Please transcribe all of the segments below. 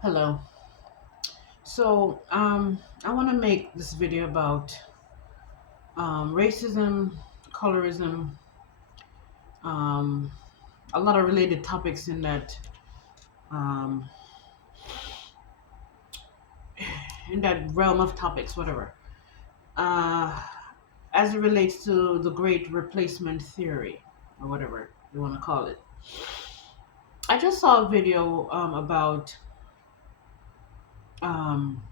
Hello. I want to make this video about racism, colorism, um, a lot of related topics um, in that realm of topics, whatever. Uh, as it relates to the Great Replacement Theory, or whatever you want to call it. I just saw a video about um,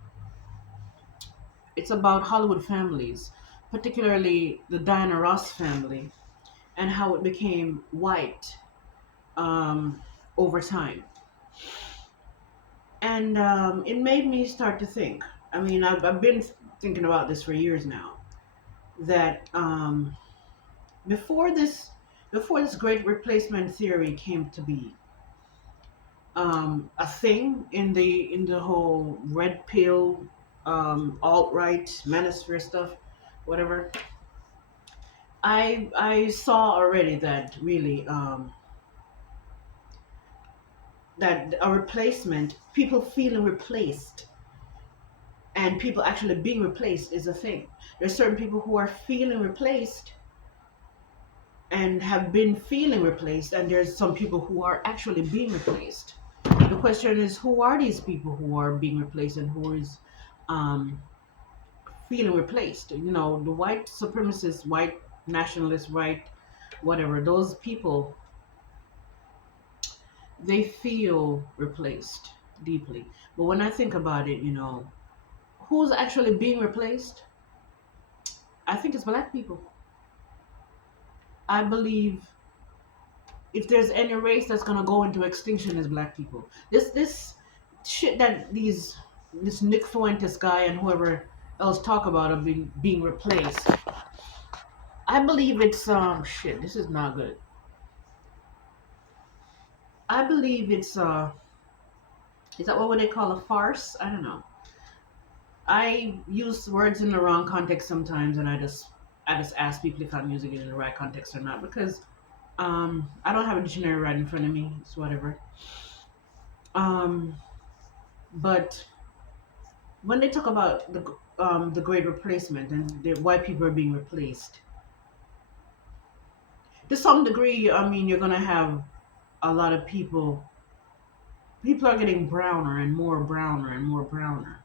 it's about Hollywood families, particularly the Diana Ross family, and how it became white um, over time. And it made me start to think. I mean, I've been thinking about this for years now. That before this, before this great replacement theory came to be a thing in the whole red pill, alt right manosphere stuff, whatever. I saw already that really that a replacement, people feeling replaced and people actually being replaced is a thing. There's certain people who are feeling replaced and have been feeling replaced, and there's some people who are actually being replaced. The question is, who are these people who are being replaced and who is um, feeling replaced? You know, the white supremacists, white nationalists, white whatever, those people, they feel replaced deeply. But when I think about it, you know, who's actually being replaced? I think it's black people. I believe if there's any race that's gonna go into extinction is black people. This shit that these this Nick Fuentes guy and whoever else talk about of being replaced. I believe it's shit. This is not good. I believe it's is that what they call a farce? I don't know. I use words in the wrong context sometimes, and I just ask people if I'm using it in the right context or not because I don't have a dictionary right in front of me. It's whatever. Um, but when they talk about the great replacement and why people are being replaced, to some degree, I mean, you're gonna have a lot of people. People are getting browner and more browner and more browner.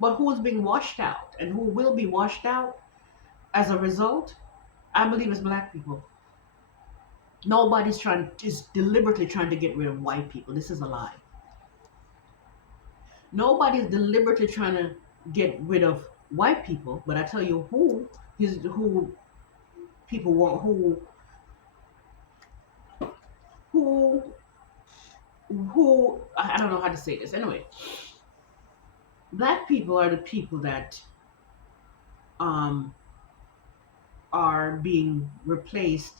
But who's being washed out and who will be washed out as a result? I believe it's black people. Nobody's trying is deliberately trying to get rid of white people. This is a lie. Nobody's deliberately trying to get rid of white people. But I tell you who people want who I don't know how to say this. Anyway, black people are the people that um, are being replaced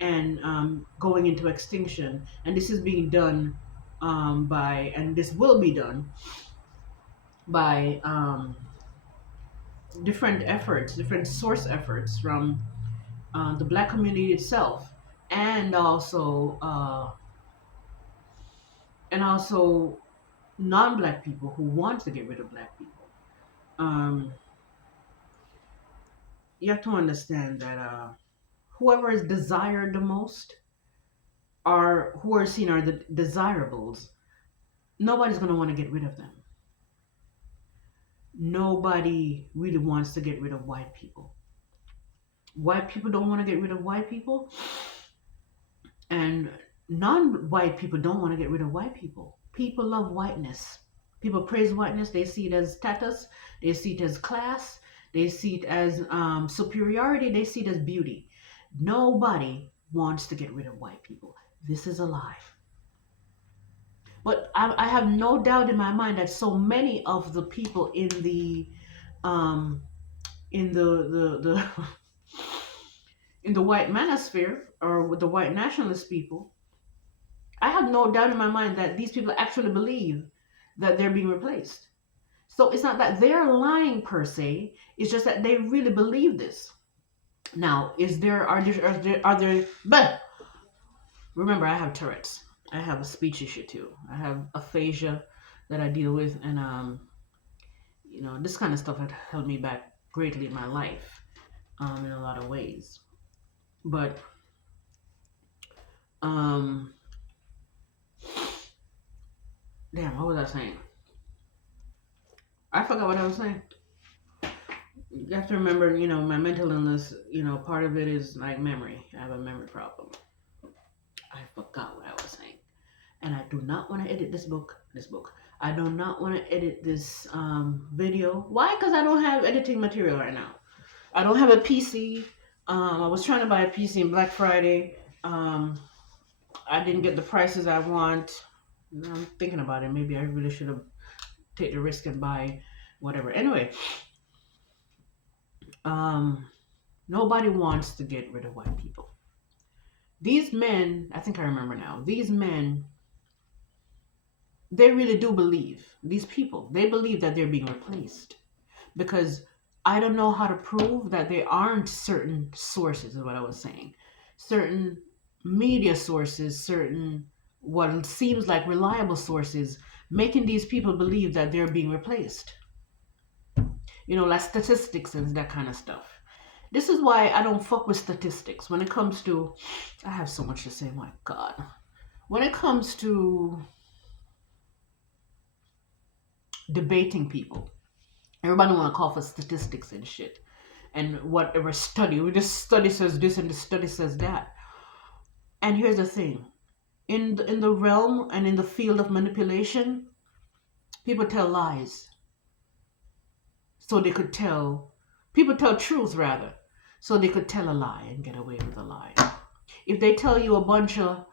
and going into extinction, and this is being done by, and this will be done by different efforts, different source efforts from the black community itself, and also non-black people who want to get rid of black people. Um, you have to understand that whoever is desired the most are who are seen are the desirables. Nobody's going to want to get rid of them. Nobody really wants to get rid of white people. White people don't want to get rid of white people, and non-white people don't want to get rid of white people. People love whiteness. People praise whiteness. They see it as status. They see it as class. They see it as superiority. They see it as beauty. Nobody wants to get rid of white people. This is a lie. But I have no doubt in my mind that so many of the people um, in the in the white manosphere or with the white nationalist people, I have no doubt in my mind that these people actually believe that they're being replaced. So it's not that they're lying per se. It's just that they really believe this. Now, is there are there but remember I have Tourette's. I have a speech issue too. I have aphasia. that I deal with, and this kind of stuff had held me back greatly in my life, in a lot of ways. But um, damn, what was I saying? I forgot what I was saying. You have to remember, my mental illness. Part of it is like memory. I have a memory problem. I forgot what I was saying, and I do not want to edit this book. This book. I do not want to edit this video. Why? Because I don't have editing material right now. I don't have a PC. I was trying to buy a PC in Black Friday. I didn't get the prices I want. I'm thinking about it. Maybe I really should have take the risk and buy whatever. Anyway, um, nobody wants to get rid of white people. These men, I think I remember now. These men, they really do believe. These people, they believe that they're being replaced because I don't know how to prove that there aren't certain sources, is what I was saying. Certain media sources, certain what seems like reliable sources, making these people believe that they're being replaced. Like statistics and that kind of stuff. This is why I don't fuck with statistics when it comes to. I have so much to say, my God. When it comes to debating people, everybody want to call for statistics and shit. And whatever study, this study says this and this study says that. And here's the thing, in the realm and in the field of manipulation, people tell lies so they could tell. People tell truth rather, so they could tell a lie and get away with a lie. If they tell you a bunch of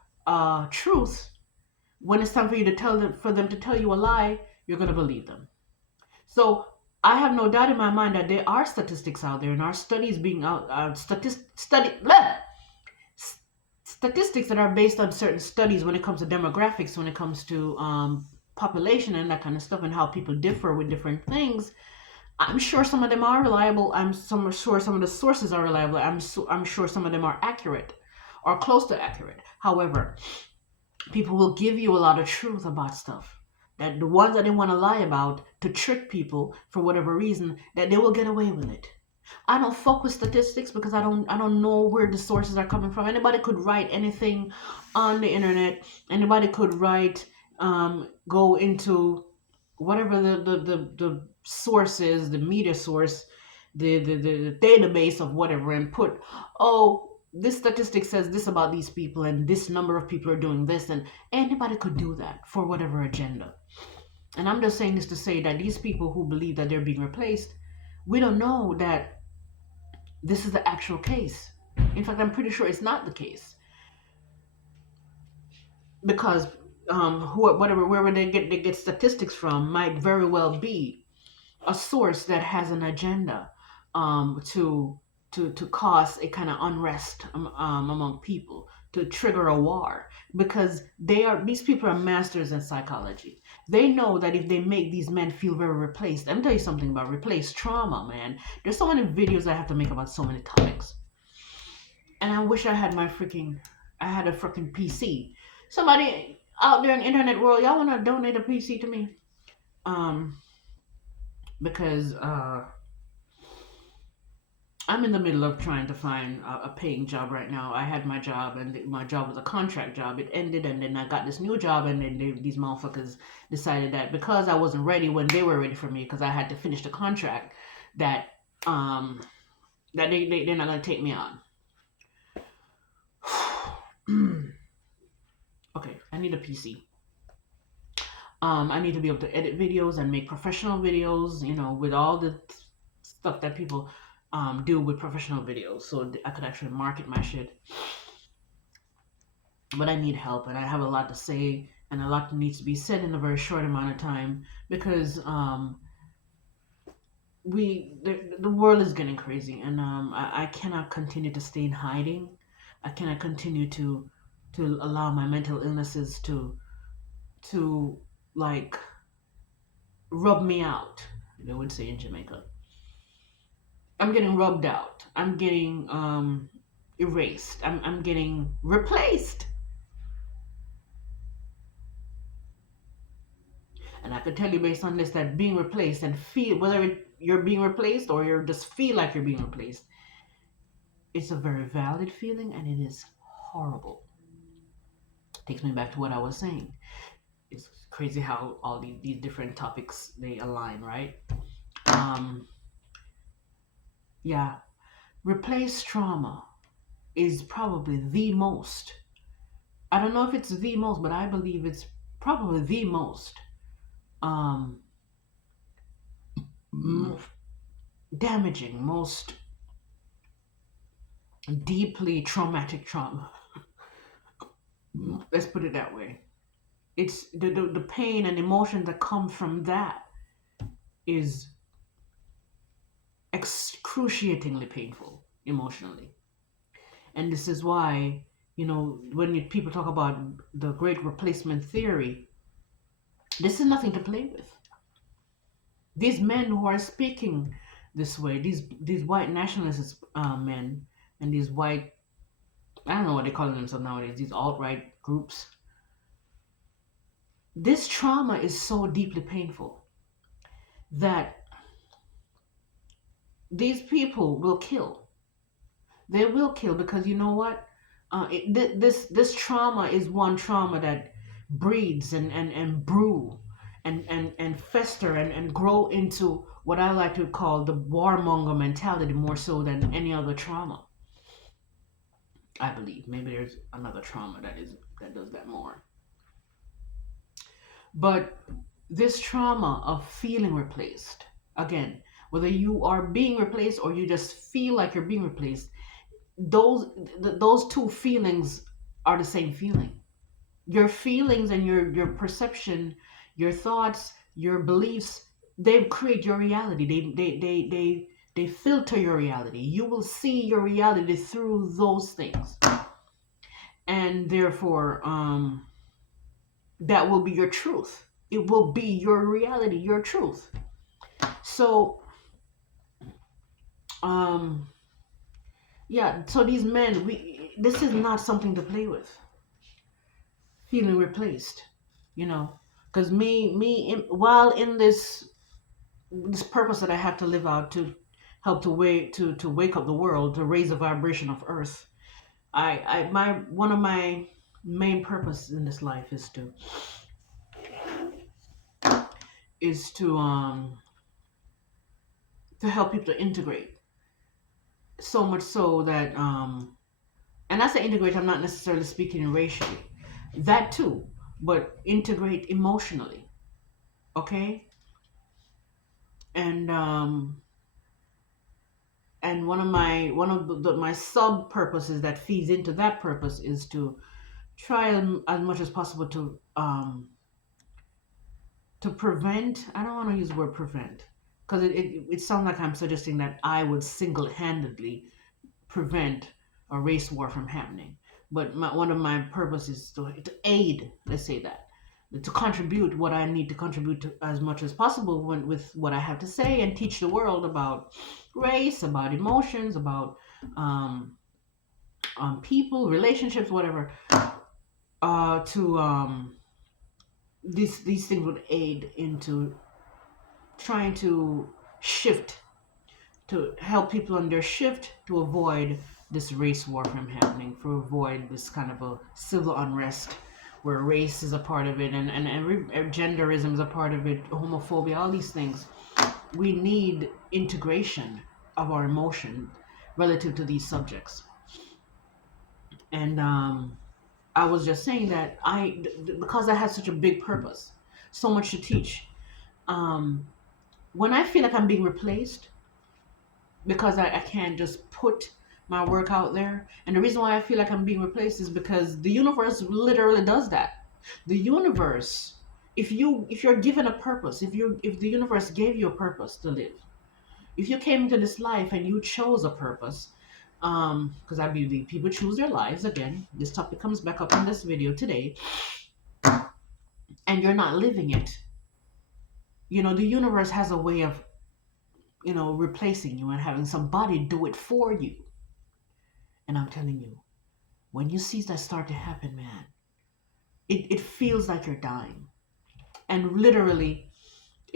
truth, when it's time for you to for them to tell you a lie, you're gonna believe them. So I have no doubt in my mind that there are statistics out there, and our studies being out statistics that are based on certain studies when it comes to demographics, when it comes to population and that kind of stuff, and how people differ with different things. I'm sure some of them are reliable. Sure some of the sources are reliable. I'm sure some of them are accurate or close to accurate. However, people will give you a lot of truth about stuff. That the ones that they want to lie about to trick people for whatever reason, that they will get away with it. I don't fuck with statistics because I don't know where the sources are coming from. Anybody could write anything on the internet. Anybody could write, go into whatever the source is, the media source, the database of whatever, and put, oh, this statistic says this about these people, and this number of people are doing this, and anybody could do that for whatever agenda. And I'm just saying this to say that these people who believe that they're being replaced, we don't know that this is the actual case. In fact, I'm pretty sure it's not the case, because wherever they get statistics from might very well be a source that has an agenda, to cause a kind of unrest, among people, to trigger a war, because these people are masters in psychology. They know that if they make these men feel very replaced, let me tell you something about replaced trauma, man. There's so many videos I have to make about so many topics, and I wish I had a freaking PC. Somebody out there in the internet world, y'all want to donate a PC to me? Um, because I'm in the middle of trying to find a paying job right now. I had my job, and my job was a contract job. It ended, and then I got this new job, and then these motherfuckers decided that because I wasn't ready when they were ready for me, because I had to finish the contract, that they're not gonna take me on. Okay, I need a PC. I need to be able to edit videos and make professional videos, with all the stuff that people do with professional videos, so I could actually market my shit. But I need help, and I have a lot to say, and a lot needs to be said in a very short amount of time, because the world is getting crazy, and I cannot continue to stay in hiding. I cannot continue to allow my mental illnesses to like rub me out, they would say in Jamaica. I'm getting rubbed out. I'm getting erased. I'm getting replaced. And I could tell you based on this that being replaced and feel whether you're being replaced or you just feel like you're being replaced, it's a very valid feeling and it is horrible. Takes me back to what I was saying. It's crazy how all these different topics they align, right? Um, yeah, replace trauma is probably the most. I don't know if it's the most, but I believe it's probably the most um, damaging, most deeply traumatic trauma. Let's put it that way. It's the pain and emotion that come from that is excruciatingly painful emotionally. And this is why, when people talk about the great replacement theory, this is nothing to play with. These men who are speaking this way, these white nationalist men, and these white, I don't know what they call themselves nowadays, these alt-right groups, this trauma is so deeply painful that these people will kill. They will kill because you know what? This trauma is one trauma that breeds and brew and fester and grow into what I like to call the warmonger mentality more so than any other trauma. I believe maybe there's another trauma that does that more. But this trauma of feeling replaced, again, whether you are being replaced or you just feel like you're being replaced, those those two feelings are the same feeling. Your feelings and your perception, your thoughts, your beliefs, they create your reality. They filter your reality. You will see your reality through those things, and therefore, that will be your truth. It will be your reality, your truth. So, um, yeah. So these men, this is not something to play with. Feeling replaced, you know, because while in this purpose that I have to live out to help to wake up the world, to raise the vibration of Earth. I my one of my main purpose in this life is to help people to integrate, so much so that and I say integrate, I'm not necessarily speaking racially, that too, but integrate emotionally, okay? And my sub purposes that feeds into that purpose is to try as much as possible to prevent. I don't want to use the word prevent because it sounds like I'm suggesting that I would single-handedly prevent a race war from happening. But one of my purposes is to aid, let's say that, to contribute what I need to contribute to as much as possible with what I have to say and teach the world about race, about emotions, about um, people, relationships, whatever. To These things would aid into trying to shift, to help people on their shift to avoid this race war from happening, to avoid this kind of a civil unrest where race is a part of it and genderism is a part of it, homophobia, all these things. We need integration of our emotion relative to these subjects. And I was just saying that because I had such a big purpose, so much to teach. Um, when I feel like I'm being replaced, because I can't just put my work out there. And the reason why I feel like I'm being replaced is because the universe literally does that. The universe, if you're given a purpose, if the universe gave you a purpose to live, if you came into this life and you chose a purpose, because I believe people choose their lives. Again, this topic comes back up in this video today, and you're not living it. The universe has a way of replacing you and having somebody do it for you. And I'm telling you, when you see that start to happen, man, it feels like you're dying. And literally,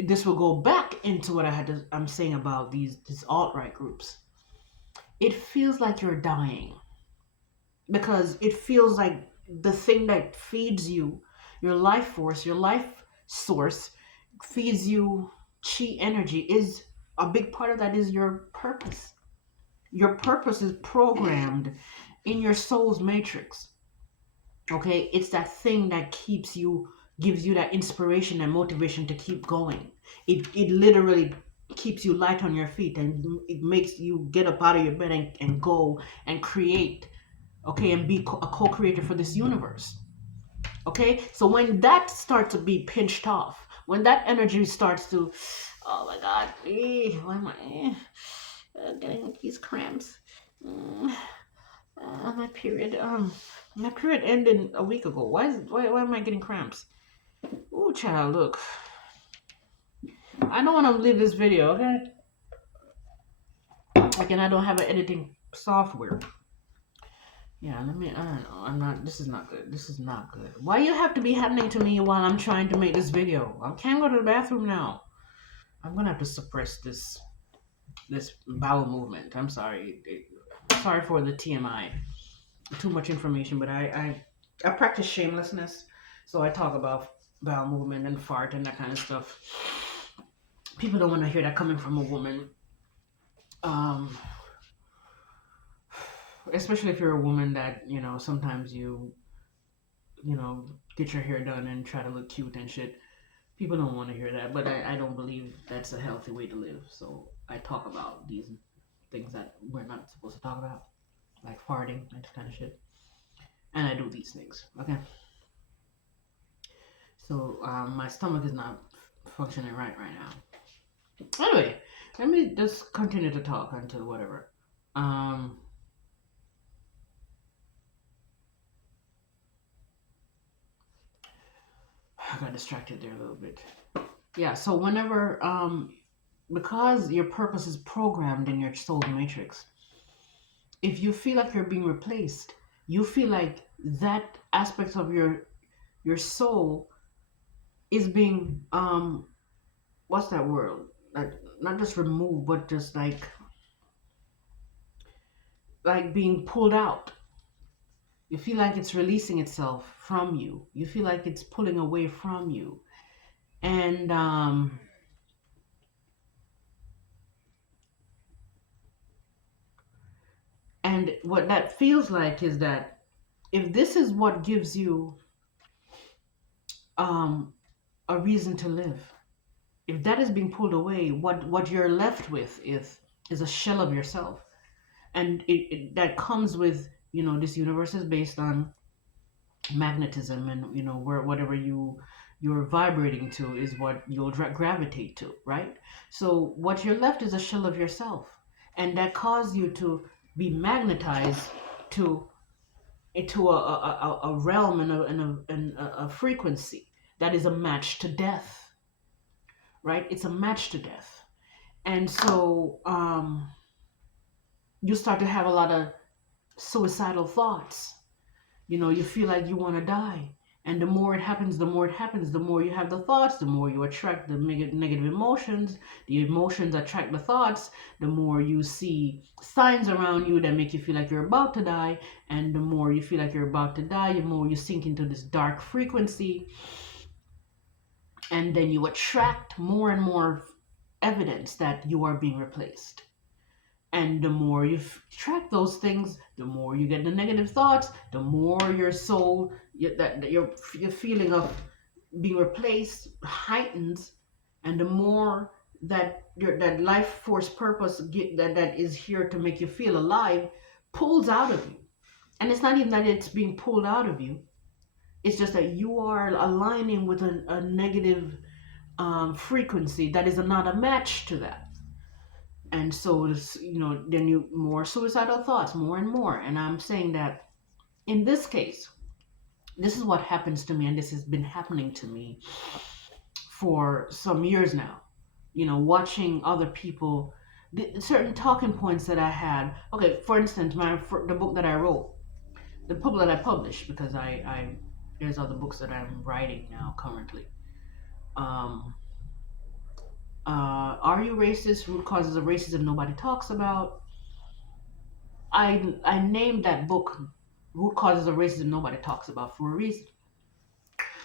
this will go back into what I'm saying about these alt-right groups. It feels like you're dying because it feels like the thing that feeds you, your life force, your life source, feeds you chi energy, is a big part of that is your purpose. Your purpose is programmed in your soul's matrix. Okay, it's that thing that keeps you, gives you that inspiration and motivation to keep going. It literally keeps you light on your feet, and it makes you get up out of your bed and go and create. Okay, and be a co-creator for this universe. Okay, so when that starts to be pinched off, when that energy starts to, oh my god, why am I getting these cramps? Mm, my period, my period ended a week ago. Why am I getting cramps? Oh, child, look, I don't want to leave this video. Okay, again, I don't have an editing software. Yeah, let me, I don't know, I'm not, this is not good. This is not good. Why you have to be happening to me while I'm trying to make this video? I can't go to the bathroom now. I'm gonna have to suppress this bowel movement. I'm sorry. Sorry for the TMI. Too much information, but I practice shamelessness. So I talk about bowel movement and fart and that kind of stuff. People don't want to hear that coming from a woman. Especially if you're a woman that, sometimes get your hair done and try to look cute and shit. People don't want to hear that, but I don't believe that's a healthy way to live. So I talk about these things that we're not supposed to talk about, like farting and that kind of shit. And I do these things, okay? So my stomach is not functioning right now. Anyway, let me just continue to talk until whatever. I got distracted there a little bit. Yeah, so whenever, because your purpose is programmed in your soul matrix, if you feel like you're being replaced, you feel like that aspect of your soul is being, what's that word? Like, not just removed, but just like being pulled out. You feel like it's releasing itself from you. You feel like it's pulling away from you. And what that feels like is that if this is what gives you a reason to live, if that is being pulled away, what you're left with is a shell of yourself. And that comes with, this universe is based on magnetism, and where whatever you're vibrating to is what you'll gravitate to, right? So what you're left is a shell of yourself, and that caused you to be magnetized to into a realm and a frequency that is a match to death, right? It's a match to death. And so you start to have a lot of suicidal thoughts. You feel like you want to die. And the more it happens, the more you have the thoughts, the more you attract the negative emotions. The emotions attract the thoughts. The more you see signs around you that make you feel like you're about to die. And the more you feel like you're about to die, the more you sink into this dark frequency. And then you attract more and more evidence that you are being replaced. And the more you track those things, the more you get the negative thoughts, the more your soul, your feeling of being replaced heightens, and the more that that life force purpose that is here to make you feel alive pulls out of you. And it's not even that it's being pulled out of you. It's just that you are aligning with a negative frequency that is not a match to that. And so then you more suicidal thoughts, more and more. And I'm saying that in this case, this is what happens to me, and this has been happening to me for some years now. Watching other people, certain talking points that I had. Okay, for instance, the book that I wrote, the book that I published, because I there's other books that I'm writing now currently. Um, are You Racist? Root Causes of Racism Nobody Talks About. I named that book Root Causes of Racism Nobody Talks About for a reason.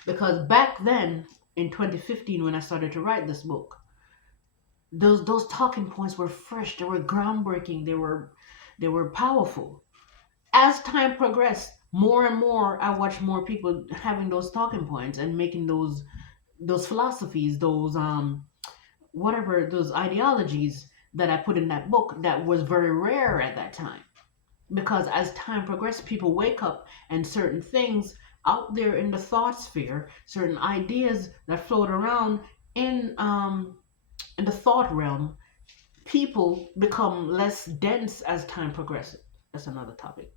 Because back then, in 2015, when I started to write this book, those talking points were fresh, they were groundbreaking, they were powerful. As time progressed, more and more I watched more people having those talking points and making those philosophies, those whatever those ideologies that I put in that book that was very rare at that time. Because as time progressed, people wake up and certain things out there in the thought sphere, certain ideas that float around in um in the thought realm, people become less dense as time progresses. That's another topic.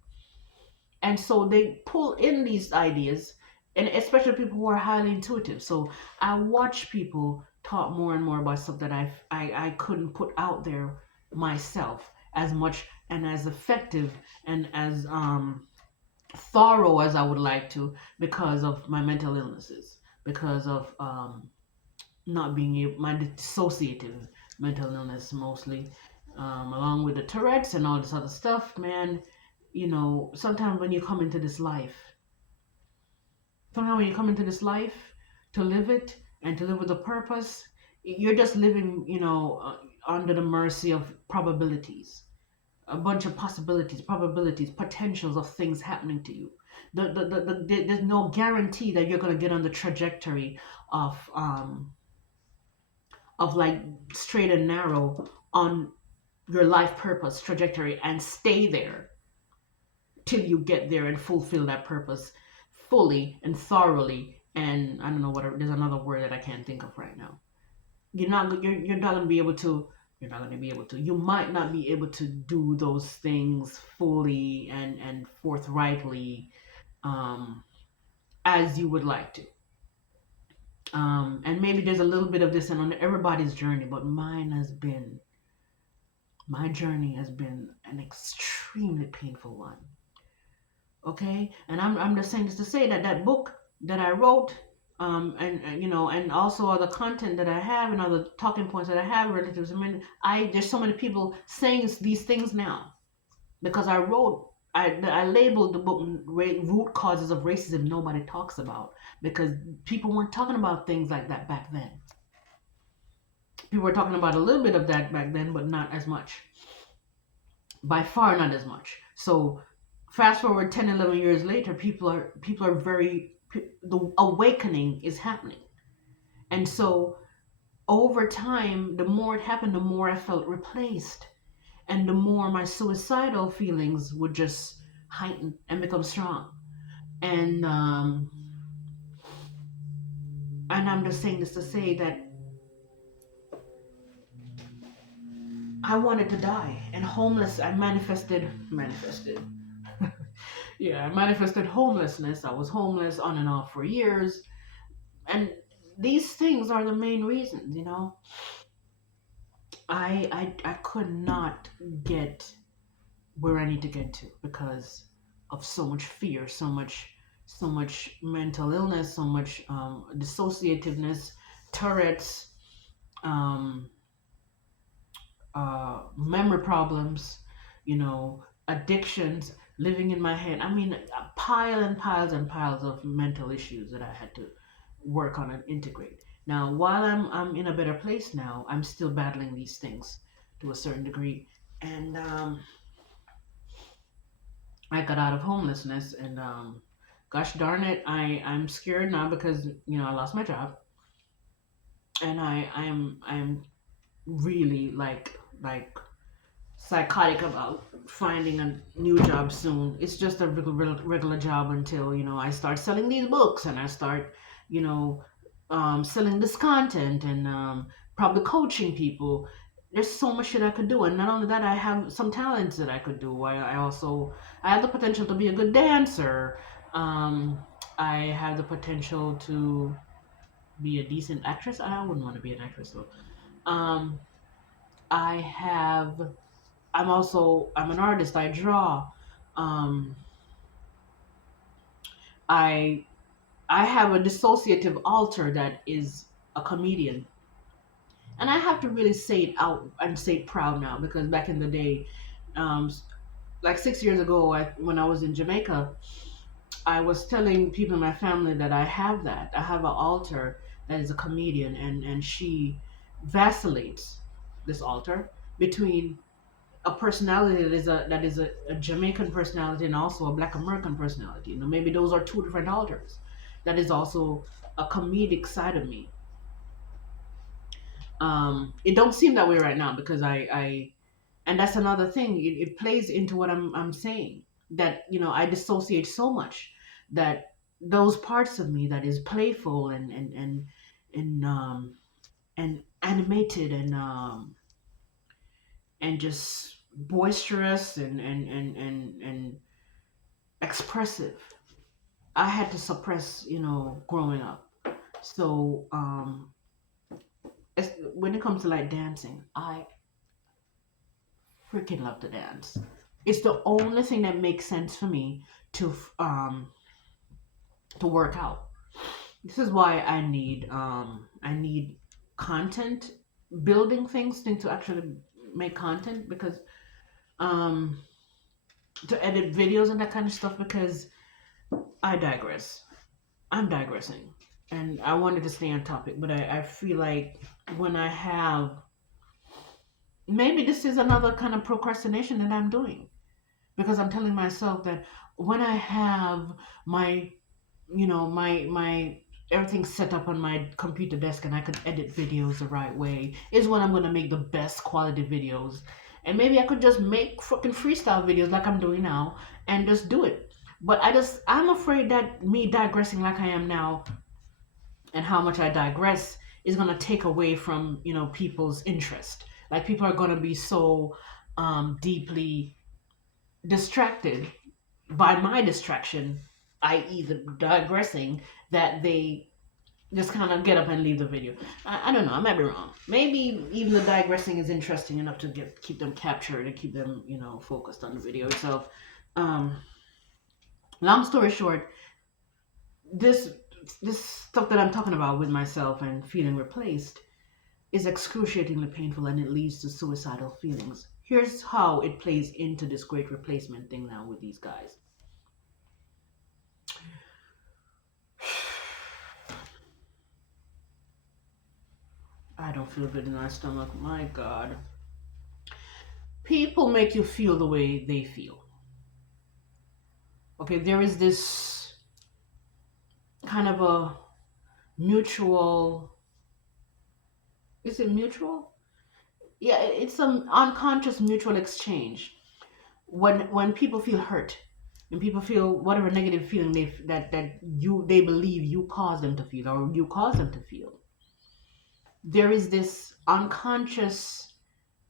And so they pull in these ideas, and especially people who are highly intuitive. So I watch people talk more and more about stuff that I couldn't put out there myself as much and as effective and as thorough as I would like to, because of my mental illnesses, because of not being able, my dissociative mental illness mostly, along with the Tourette's and all this other stuff, man. Sometimes when you come into this life, to live it and to live with a purpose, you're just living, under the mercy of probabilities, a bunch of possibilities, probabilities, potentials of things happening to you. There's no guarantee that you're going to get on the trajectory of like straight and narrow on your life purpose trajectory and stay there till you get there and fulfill that purpose fully and thoroughly. And I don't know what, there's another word that I can't think of right now. You're not going to be able to, you might not be able to do those things fully and forthrightly, um, as you would like to. And maybe there's a little bit of this on everybody's journey, but my journey has been an extremely painful one. Okay, and I'm just saying this to say that that book that I wrote, and also other content that I have and other talking points that I have relatives. I mean, I there's so many people saying these things now because I labeled the book Root Causes of Racism Nobody Talks About, because people weren't talking about things like that back then. People were talking about a little bit of that back then, but not as much. By far not as much. So fast forward 10, 11 years later, people are very, the awakening is happening. And so over time, the more it happened, the more I felt replaced, and the more my suicidal feelings would just heighten and become strong. And I'm just saying this to say that I wanted to die, and homeless, I manifested. Yeah, I manifested homelessness. I was homeless on and off for years. And these things are the main reasons, I could not get where I need to get to because of so much fear, so much mental illness, so much dissociativeness, Tourette's, um, memory problems, addictions, living in my head. I mean, pile and piles and piles of mental issues that I had to work on and integrate. Now, while I'm in a better place now, I'm still battling these things to a certain degree. And I got out of homelessness, and gosh darn it, I'm scared now because I lost my job, and I'm really like psychotic about finding a new job soon. It's just a regular job until I start selling these books and I start you know selling this content and probably coaching people. There's so much that I could do, and not only that, I have some talents that I could do. I have the potential to be a good dancer. Um, I have the potential to be a decent actress. I wouldn't want to be an actress though. Um, I have I'm an artist. I draw. Um, I I have a dissociative alter that is. a comedian. And I have to really say it out and say it proud now, because back in the day, um, like 6 years ago, when I was in Jamaica, I was telling people in my family that I have that. I have an altar that is a comedian, and she vacillates, this altar, between a personality that is a Jamaican personality and also a Black American personality. Maybe those are two different altars. That is also a comedic side of me. It don't seem that way right now, because I and that's another thing. It plays into what I'm saying, that I dissociate so much, that those parts of me that is playful and animated and just boisterous and expressive, I had to suppress, growing up. So when it comes to like dancing, I freaking love to dance. It's the only thing that makes sense for me to to work out. This is why I need content, building things to actually make content, because um to edit videos and that kind of stuff, because I digress. I'm digressing. And I wanted to stay on topic, but I feel like when I have, maybe this is another kind of procrastination that I'm doing, because I'm telling myself that when I have my, my everything set up on my computer desk and I could edit videos the right way, is when I'm gonna make the best quality videos. And maybe I could just make fucking freestyle videos like I'm doing now and just do it. But I'm afraid that me digressing like I am now, and how much I digress, is gonna take away from people's interest. Like, people are gonna be so deeply distracted by my distraction, i.e., the digressing, that they just kind of get up and leave the video. I don't know. I might be wrong. Maybe even the digressing is interesting enough to keep them captured and keep them, focused on the video itself. Um, Long story short, this this stuff that I'm talking about with myself and feeling replaced is excruciatingly painful, and it leads to suicidal feelings. Here's how it plays into this great replacement thing now with these guys. I don't feel good in my stomach. My God. People make you feel the way they feel. Okay, there is this kind of a mutual. Is it mutual? Yeah, it's some unconscious mutual exchange. When people feel hurt, when people feel whatever negative feeling they believe you cause them to feel, or you cause them to feel, there is this unconscious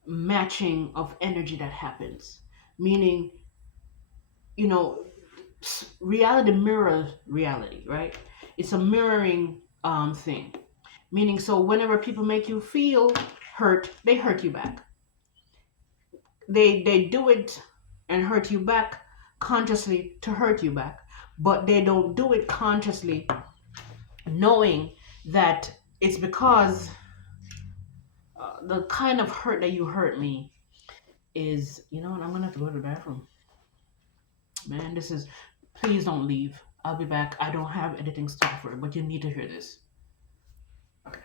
matching of energy that happens. Meaning, you know, reality mirrors reality, right? It's a mirroring thing. Meaning, so whenever people make you feel hurt, they hurt you back. They do it and hurt you back consciously to hurt you back, but they don't do it consciously, knowing that it's because the kind of hurt that you hurt me is, what, I'm gonna have to go to the bathroom. Man, this is, please don't leave. I'll be back. I don't have editing software, but you need to hear this. Okay.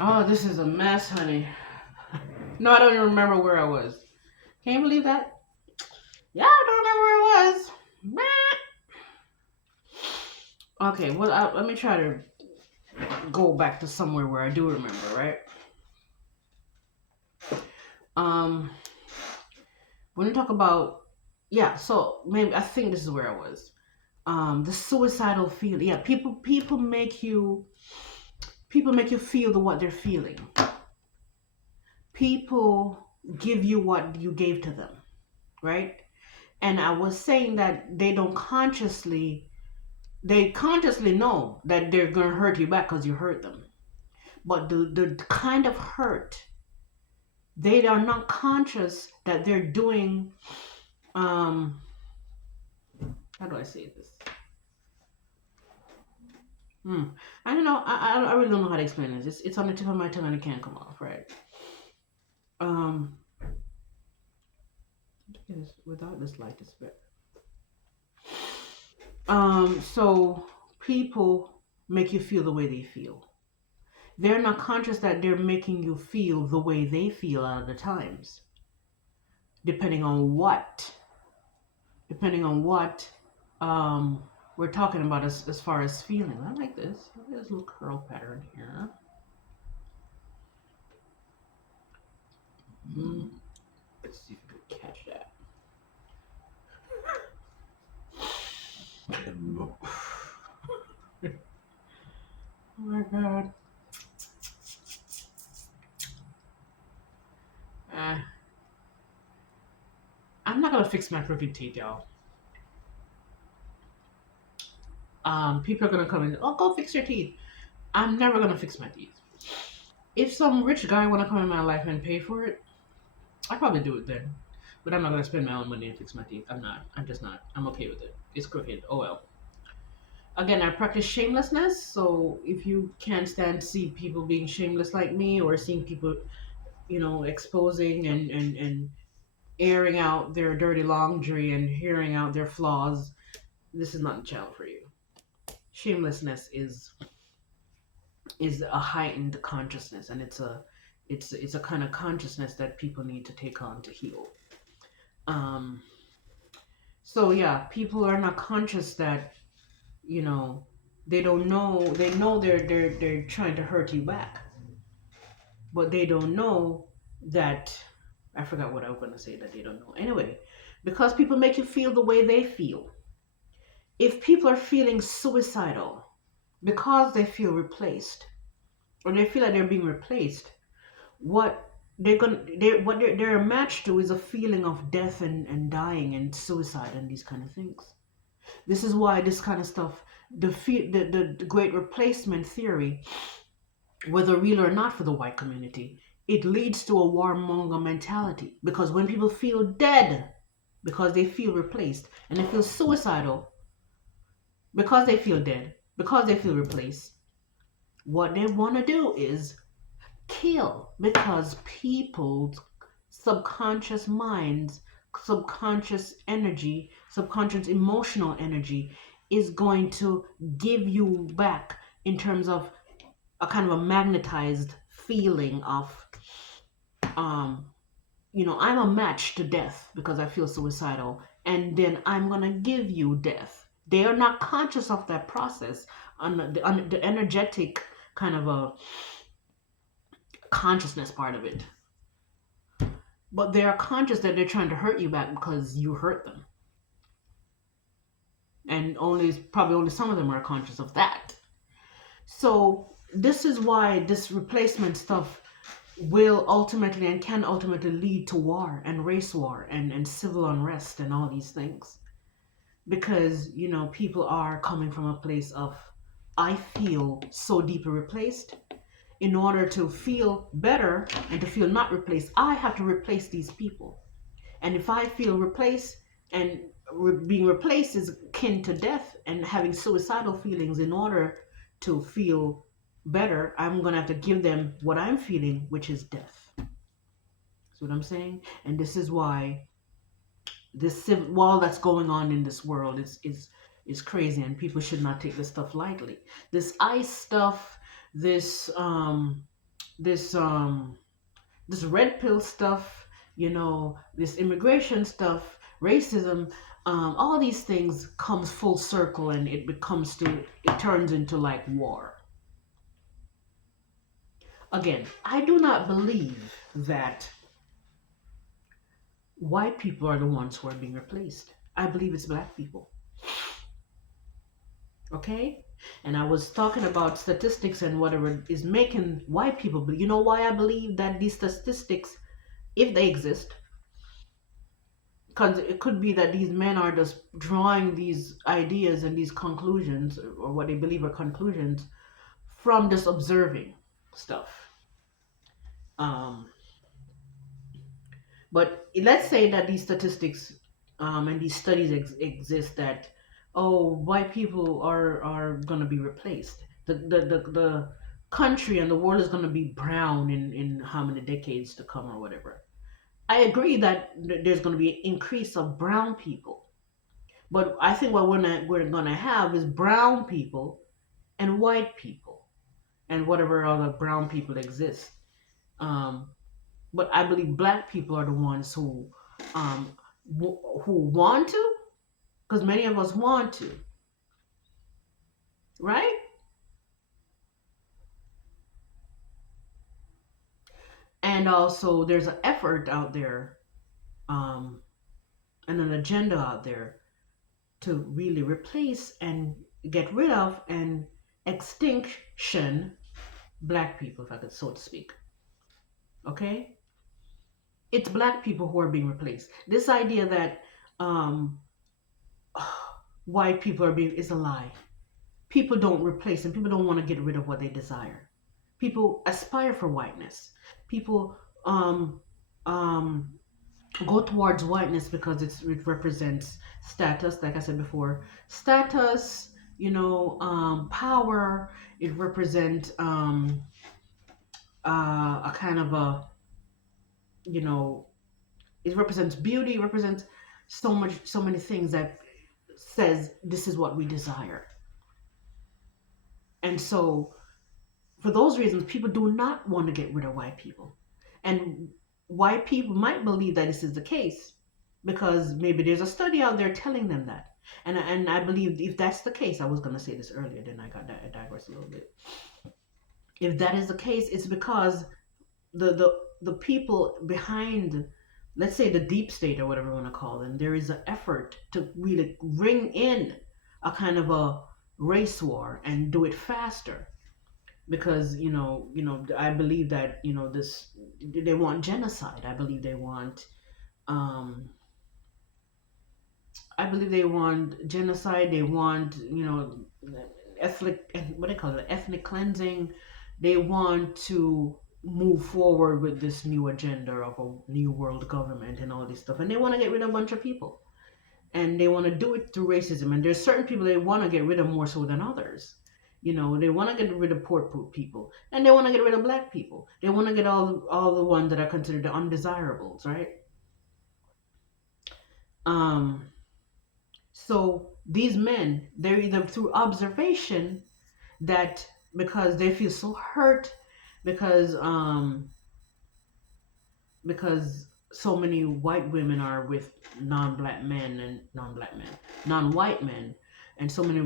Oh, this is a mess, honey. No, I don't even remember where I was. Can you believe that? Yeah, I don't remember where I was. Okay, well, let me try to go back to somewhere where I do remember, right? Um, when you talk about, yeah, so maybe I think this is where I was. The suicidal feeling. Yeah, people make you feel what they're feeling. People give you what you gave to them, right? And I was saying that they consciously know that they're gonna hurt you back because you hurt them. But the kind of hurt, they are not conscious that they're doing. How do I say this? Hmm. I don't know. I really don't know how to explain this. It's on the tip of my tongue and it can't come off, right? Um, without this light, it's better. So people make you feel the way they feel. They're not conscious that they're making you feel the way they feel out of the times, depending on what, depending on what, um, we're talking about as far as feeling. I like this. Look at this little curl pattern here. Mm. Let's see if we can catch that. Oh my god. Uh, I'm not gonna fix my crooked teeth, y'all. People are gonna come in. Oh, go fix your teeth. I'm never gonna fix my teeth. If some rich guy wanna come in my life and pay for it, I'd probably do it then. But I'm not gonna spend my own money and fix my teeth. I'm not. I'm just not. I'm okay with it. It's crooked. Oh well. Again, I practice shamelessness. So if you can't stand to see people being shameless like me, or seeing people, exposing and airing out their dirty laundry and hearing out their flaws, this is not the channel for you. Shamelessness is a heightened consciousness, and it's a kind of consciousness that people need to take on to heal. Um, so yeah, people are not conscious that you know they don't know. They know they're trying to hurt you back, but they don't know that. I forgot what I was going to say that they don't know. Anyway, because people make you feel the way they feel. If people are feeling suicidal because they feel replaced, or they feel like they're being replaced, what they're matched to is a feeling of death and dying and suicide and these kind of things. This is why this kind of stuff, the great replacement theory, whether real or not for the white community, it leads to a warmonger mentality, because when people feel dead because they feel replaced, and they feel suicidal because they feel dead, because they feel replaced, what they want to do is kill, because people's subconscious minds, subconscious energy, subconscious emotional energy is going to give you back in terms of a kind of a magnetized feeling of I'm a match to death because I feel suicidal, and then I'm gonna give you death. They are not conscious of that process on the energetic kind of a consciousness part of it, but they are conscious that they're trying to hurt you back because you hurt them, and probably only some of them are conscious of that. So this is why this replacement stuff will ultimately and can ultimately lead to war and race war and civil unrest and all these things, because people are coming from a place of, I feel so deeply replaced. In order to feel better and to feel not replaced, I have to replace these people. And if I feel replaced, and being replaced is akin to death and having suicidal feelings, in order to feel better, I'm going to have to give them what I'm feeling, which is death. That's what I'm saying. And this is why this civil war that's going on in this world is is crazy, and people should not take this stuff lightly. This ICE stuff, this this this red pill stuff, this immigration stuff, racism, all these things comes full circle, and it turns into like war. Again, I do not believe that white people are the ones who are being replaced. I believe it's black people. Okay? And I was talking about statistics and whatever is making white people, but you know why I believe that these statistics, if they exist, because it could be that these men are just drawing these ideas and these conclusions, or what they believe are conclusions, from just observing stuff. Um, but let's say that these statistics and these studies exist, that white people are going to be replaced. The country and the world is going to be brown in how many decades to come or whatever. I agree that there's going to be an increase of brown people, but I think what we're going to have is brown people and white people and whatever other brown people exist. Um, but I believe black people are the ones um, who want to, because many of us want to, right? And also, there's an effort out there, um, and an agenda out there to really replace and get rid of and extinction black people, if I could so to speak. Okay, it's black people who are being replaced. This idea that um, white people are being is a lie. People don't replace and people don't want to get rid of what they desire. People aspire for whiteness. People um, um, go towards whiteness because it represents status, like I said before, status, power. It represents a kind of you know, it represents beauty, it represents so many things that says this is what we desire. And so for those reasons, people do not want to get rid of white people. And white people might believe that this is the case because maybe there's a study out there telling them that. And I believe if that's the case, I was going to say this earlier, then I digress a little bit. If that is the case, it's because the people behind, let's say the deep state or whatever you want to call them, there is an effort to really ring in a kind of a race war and do it faster because I believe that this they want genocide. Um I believe they want genocide. They want ethnic, what they call it, ethnic cleansing. They want to move forward with this new agenda of a new world government and all this stuff, and they want to get rid of a bunch of people, and they want to do it through racism. And there's certain people they want to get rid of more so than others. They want to get rid of poor people, and they want to get rid of black people. They want to get all the ones that are considered the undesirables, right? Um, so these men, they're either through observation that because they feel so hurt because because so many white women are with non-black men and non-black men, non-white men, and so many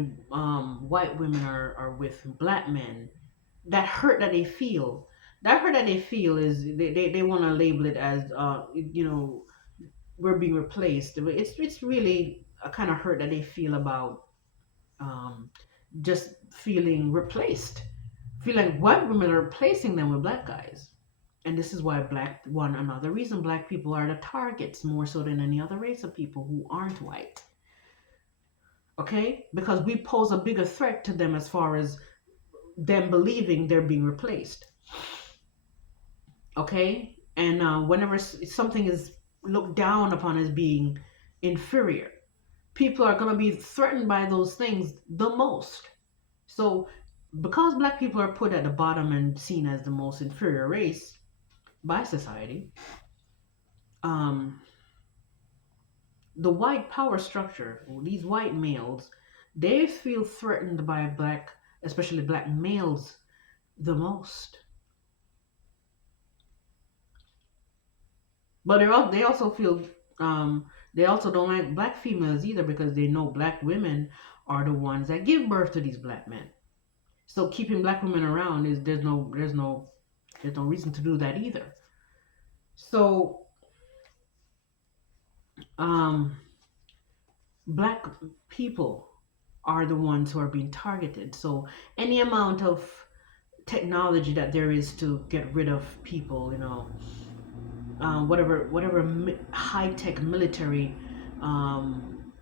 white women are with black men. That hurt that they feel, is they want to label it as we're being replaced. It's really a kind of hurt that they feel about um, just feeling replaced, feel like white women are replacing them with black guys. And this is why another reason black people are the targets more so than any other race of people who aren't white. Okay? Because we pose a bigger threat to them as far as them believing they're being replaced. Okay? And whenever something is looked down upon as being inferior, people are going to be threatened by those things the most. So, because black people are put at the bottom and seen as the most inferior race by society, the white power structure, these white males, They feel threatened by black, especially black males, the most. But they also feel they also don't like black females either because they know black women are the ones that give birth to these black men. So keeping black women around is there's no reason to do that either. So um, black people are the ones who are being targeted. So any amount of technology that there is to get rid of people, whatever high tech military um,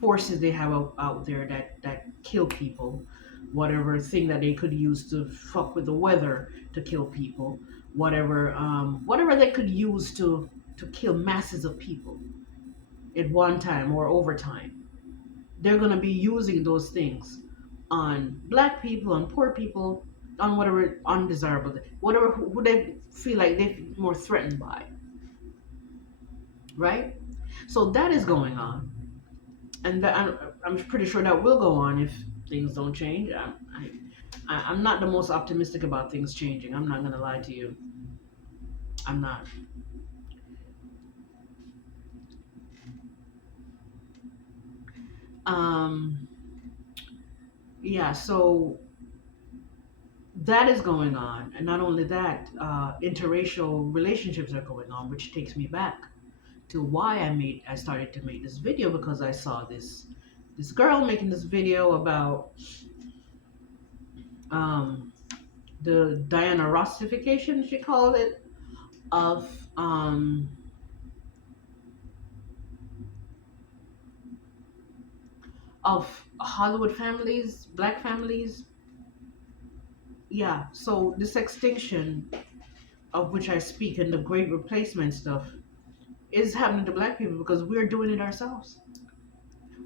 forces they have out there that kill people, whatever thing that they could use to fuck with the weather to kill people, whatever they could use to kill masses of people at one time or over time, they're gonna be using those things on black people, on poor people, on whatever undesirable, whatever who they feel like they're more threatened by, right? So that is going on, and I'm pretty sure that will go on if things don't change. I'm not the most optimistic about things changing. I'm not gonna lie to you. I'm not. Um, yeah. So that is going on, and not only that, interracial relationships are going on, which takes me back to why I started to make this video because I saw this girl making this video about um, the Diana Rossification, she called it, of um, of Hollywood families, black families. Yeah, so this extinction of which I speak and the great replacement stuff is happening to black people because we're doing it ourselves.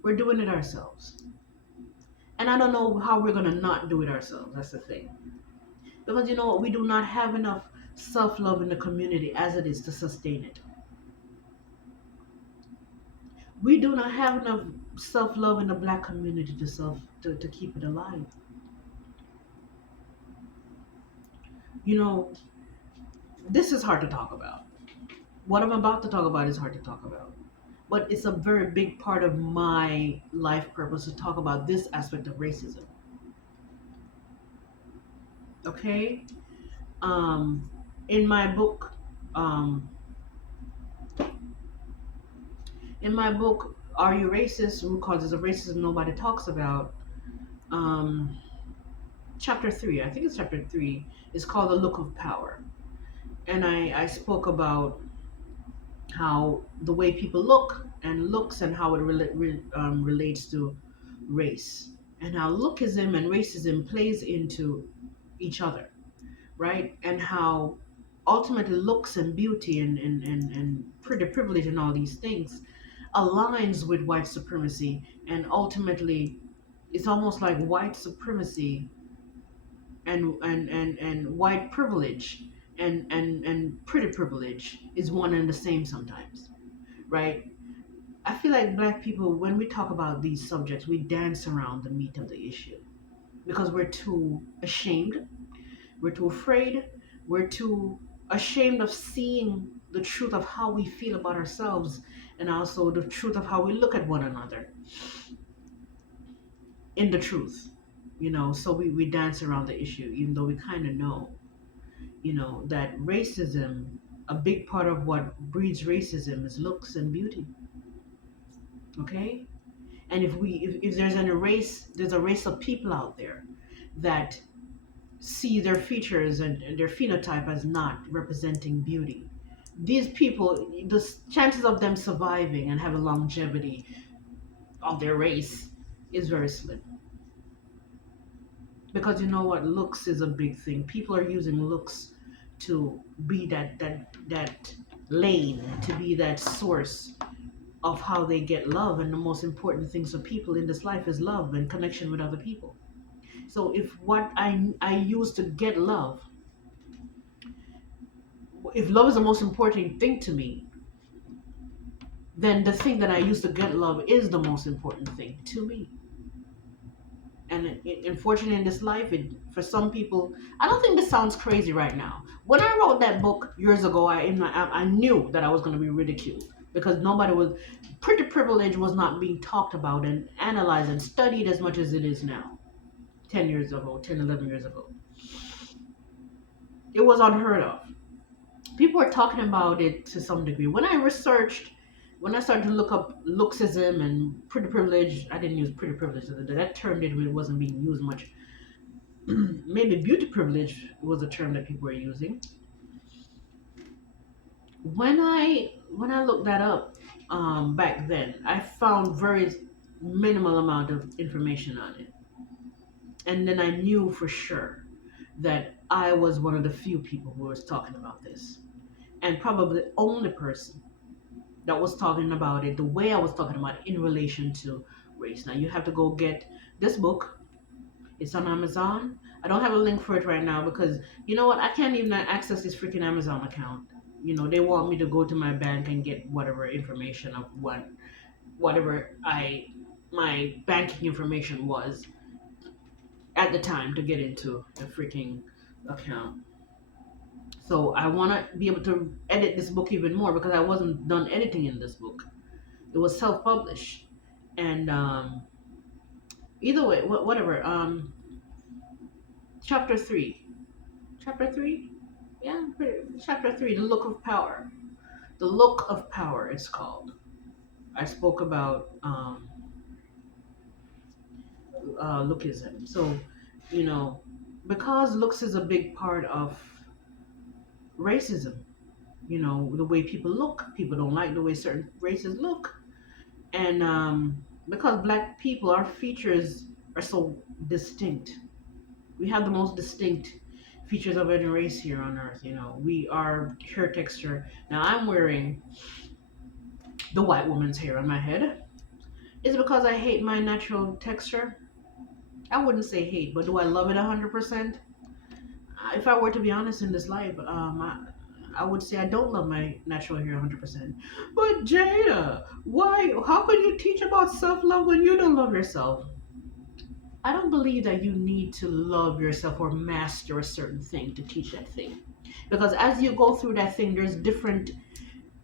We're doing it ourselves. And I don't know how we're gonna not do it ourselves. That's the thing. Because you know what, we do not have enough self love in the community as it is to sustain it. We do not have enough self love in the black community to keep it alive. You know, this is hard to talk about. What I'm about to talk about is hard to talk about. But it's a very big part of my life purpose to talk about this aspect of racism. Okay? Um, in my book, um, Are You Racist? Root Causes of Racism Nobody Talks About, um, chapter 3, I think it's chapter 3, is called The Look of Power. And I spoke about how the way people look and looks and how it relates to race and how lookism and racism plays into each other, right? And how ultimately looks and beauty and pretty privilege and all these things aligns with white supremacy, and ultimately it's almost like white supremacy and white privilege and pretty privilege is one and the same sometimes, right? I feel like black people, when we talk about these subjects, we dance around the meat of the issue because we're too ashamed, we're too afraid, we're too ashamed of seeing the truth of how we feel about ourselves and also the truth of how we look at one another in the truth, so we dance around the issue even though we kind of know, that racism, a big part of what breeds racism is looks and beauty, okay? And if there's there's a race of people out there that see their features and their phenotype as not representing beauty. These people, the chances of them surviving and having longevity of their race is very slim. Because you know what, looks is a big thing. People are using looks to be that lane, to be that source of how they get love. And the most important things for people in this life is love and connection with other people. So if what I use to get love, if love is the most important thing to me, then the thing that I use to get love is the most important thing to me. And unfortunately, in this life, for some people, I don't think this sounds crazy right now. When I wrote that book years ago, I knew that I was going to be ridiculed because nobody was pretty privilege was not being talked about and analyzed and studied as much as it is now. 10 years ago, 10, 11 years ago, it was unheard of. People are talking about it to some degree. When I started to look up looksism and pretty privilege, I didn't use pretty privilege. That term didn't really wasn't being used much. Maybe beauty privilege was a term that people were using. When I looked that up back then, I found very minimal amount of information on it, and then I knew for sure that I was one of the few people who was talking about this, and probably the only person that was talking about it the way I was talking about it in relation to race. Now you have to go get this book. It's on Amazon. I don't have a link for it right now because you know what? I can't even access this freaking Amazon account. They want me to go to my bank and get whatever information of whatever I my banking information was at the time to get into the freaking account. So I want to be able to edit this book even more because I wasn't done editing in this book. It was self-published, and either way, whatever. Chapter three, chapter three, yeah, chapter three, the look of power. The look of power. It's called. I spoke about lookism. So, you know, because looks is a big part of racism. The way people look. People don't like the way certain races look, and because black people, our features are so distinct. We have the most distinct features of any race here on earth. We our hair texture. Now I'm wearing the white woman's hair on my head. Is it because I hate my natural texture? I wouldn't say hate, but do I love it 100%? If I were to be honest in this life, I would say I don't love my natural hair 100%. But Jada, why? How can you teach about self love when you don't love yourself? I don't believe that you need to love yourself or master a certain thing to teach that thing. Because as you go through that thing, there's different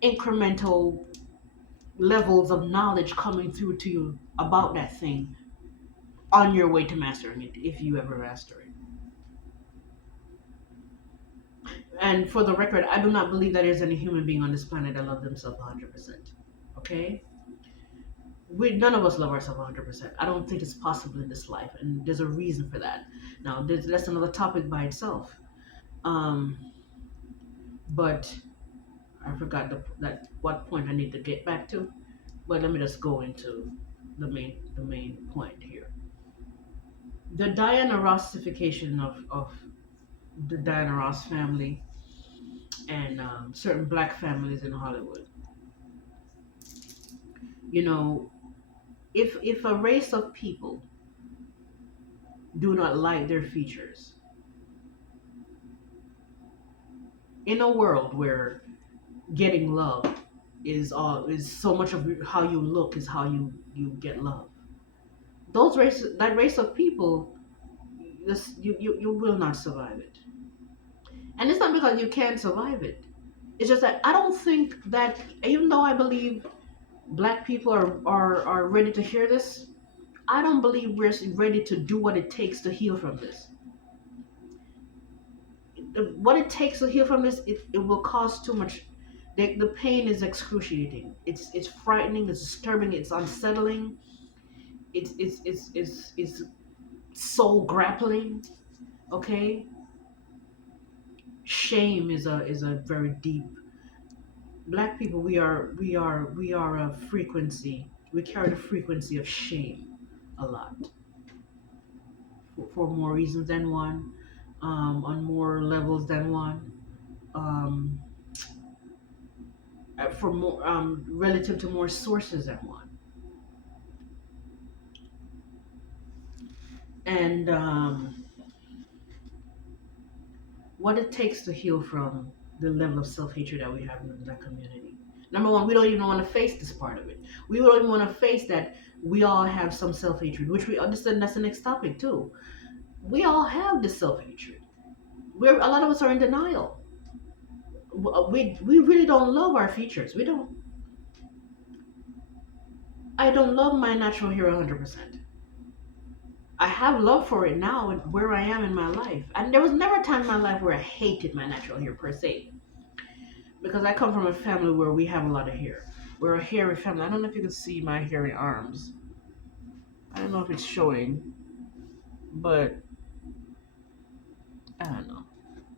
incremental levels of knowledge coming through to you about that thing on your way to mastering it, if you ever master it. And for the record, I do not believe that there's any human being on this planet that loves themselves 100%. Okay? None of us love ourselves 100%. I don't think it's possible in this life, and there's a reason for that. Now, that's another topic by itself. Um, but I forgot that what point I need to get back to. But let me just go into the main point here. The Diana Rossification of the Diana Ross family and certain black families in Hollywood. You know, if a race of people do not like their features in a world where getting love is so much of how you look is how you get love. That race of people, you will not survive it. And it's not because you can't survive it. It's just that I don't think that even though I believe black people are ready to hear this, I don't believe we're ready to do what it takes to heal from this. What it takes to heal from this, it will cause too much. The pain is excruciating. It's frightening. It's disturbing. It's unsettling. It's soul grappling. Okay, shame is a very deep. Black people, we are a frequency. We carry the frequency of shame a lot for more reasons than one, on more levels than one. Um, for more relative to more sources than one. And what it takes to heal from the level of self hatred that we have in the black community. Number one, we don't even want to face this part of it. We don't even want to face that we all have some self hatred, which we understand. That's the next topic too. We all have this self hatred. We're a lot of us are in denial. We really don't love our features. We don't. I don't love my natural hair 100%. I have love for it now and where I am in my life. And there was never a time in my life where I hated my natural hair per se. Because I come from a family where we have a lot of hair. We're a hairy family. I don't know if you can see my hairy arms. I don't know if it's showing, but I don't know.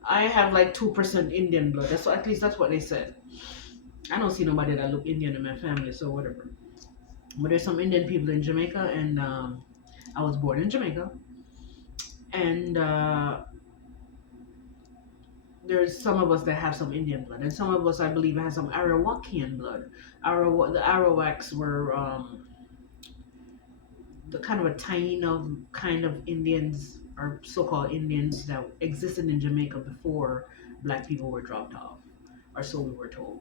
I have like 2% Indian blood. That's at least that's what they said. I don't see nobody that look Indian in my family, so whatever. But there's some Indian people in Jamaica, and I was born in Jamaica, and there's some of us that have some Indian blood, and some of us, I believe, have some Arawakian blood. The Arawaks were the kind of a tiny of kind of Indians or so-called Indians that existed in Jamaica before black people were dropped off, or so we were told.